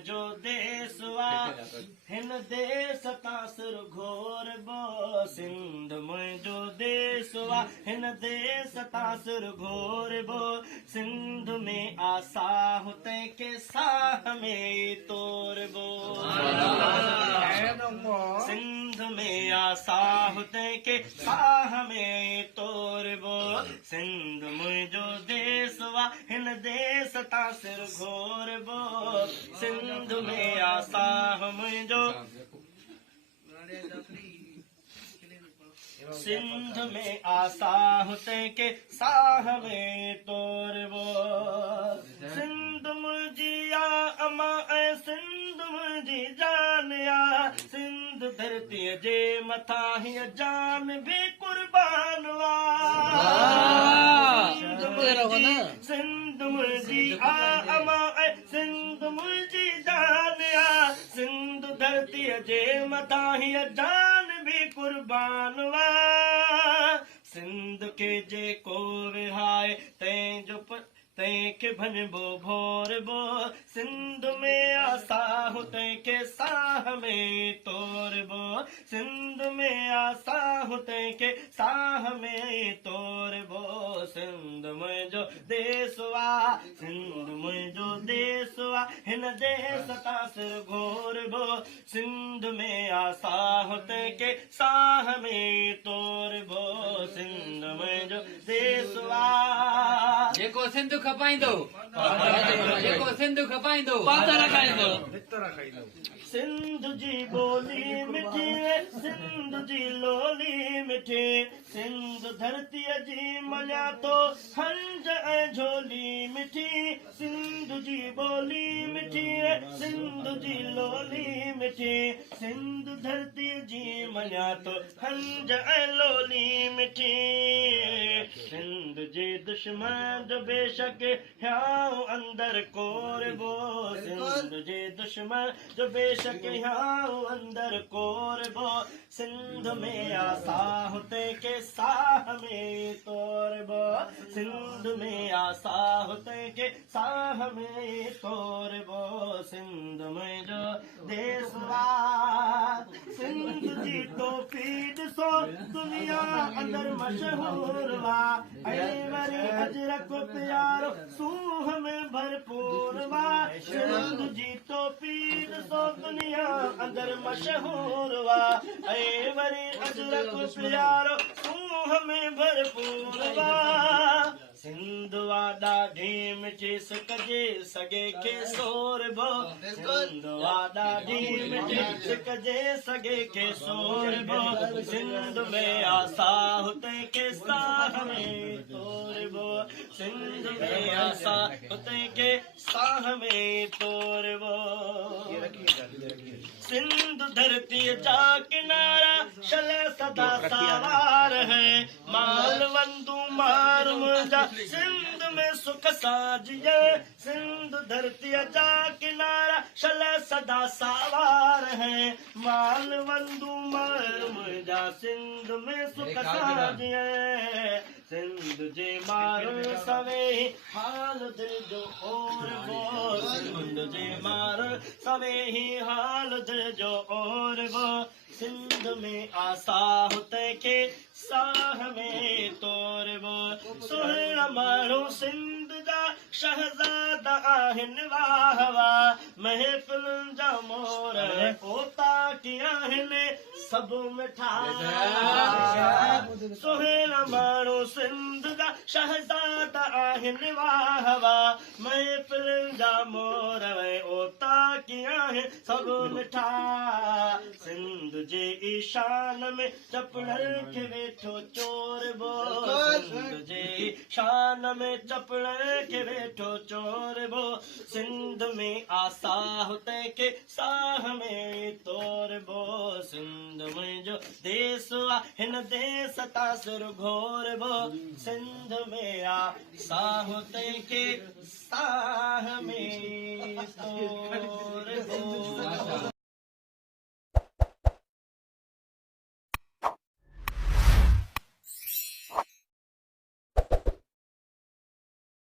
मुंहिंजो देसवा हिन देस तां सिर घोर बो सिंध मुंहिंजो देसवा हिन देस तां सिर घोर बो सिंध में आसा हुते के साह में तोर बो सिंध में आसा हुते के साह में तोर बो सिंध मुंहिंजो देसवा हिन देस तां सिर घोर बो सिंध में आसा मुंहिंजो सिंध में आसा हुते के साह में तोर बो सिंध मुंहिंजी आ अमा ऐं सिंध मुंहिंजी जान आ सिंध धरतीअ जे मथां हीअ जान भी कुर्बान सिंध मुंहिंजी आ अमा ऐं सिंध मुंहिंजी जान आ सिंध धरतीअ जे मथां हीअ जान भी कुर्बान सिंध के जेको विहाए तंहिंखे भञबो भोर बो सिंध में आसा हुते के साह में तोर बो सिंध में आसा हुते के साह में तोर बो सिंध मुंहिंजो देसवा सिंध मुंहिंजो देसवा हिन देस तां सिर घोर बो सिंध में आसा हुते के साह में तोर बो सिंध मुंहिंजो देसवा जेको सिंध खपाईंदो जेको सिंध खपाईंदो सिंध जी ॿोली मिठी सिंध जी लोली मिठी सिंध धरतीअ जी मञा तो हंज ऐं झोली मिठी सिंध जी ॿोली मिठी सिंध जी लोली मिठी सिंध धरतीअ जी मञा तो हंज ऐं लोली मिठी सिंध जे दुश्मन जो बेशक ह्याओ अंदर कोर बो सिंध जे दुश्मन जो बेशक ह्याओ अंदर कोर बो सिंध में आसा हुते के साह में तोर बो सिंध में आसा हुते के साह में तोर बो सिंध मुंहिंजो देसवा सिंध जी टोपी ॾिसो दुनिया अंदर मशहूर वा ऐं वरी अजरक प्यारो सूह में भरपूर वा सिंध जी टोपी ॾिसो दुनिया अंदर मशहूर वा ऐं वरी अजरक प्यारो सूह में भरपूर वा सिंध वा ॾाढी मिठी सिकजे सगे के सोर बो सिंध वा ॾाढी मिठी सिकजे सगे के सोर बो सिंध में आसा हुते के साह में तोर बो सिंध में आसा हुते के साह में तोर बो सिंध धरती जा किनारा शले सदा सवार है मालवंदू मारू मुंहिंजा सिंध में सुख साजिए सिंध धरती जा किनारा शले सदा सवार है मालवंदू मारू मुंहिंजा सिंध में सुख साजिए सिंध जे मारू सवे हाल दिल जो और वो सिंध जे मारू सवे ही हाल दिल जो और वो सिंध में आसा हुते के साह में तोर बो सुहिणा माण्हू सिंध जा शहज़ादा आहिनि वाह वाह महफ़िलुनि जा मोर ओता कीअं आहिनि सभु मिठा सुहिणा माण्हू सिंध जा शहज़ादा आहिनि वाह वाह महफ़िलुनि जा मोर ओता कीअं आहिनि सभु मिठा सिंध जे ईशान में चपड़ल खे वेठो चोर बो सिंध जे शान में चपड़ल खे वेठो चोर बो सिंध में आसा हुते के साह में तोर बो सिंध मुंहिंजो देस आ हिन देस तां सिर घोर बो सिंध में आसा हुते के साह में तोर बो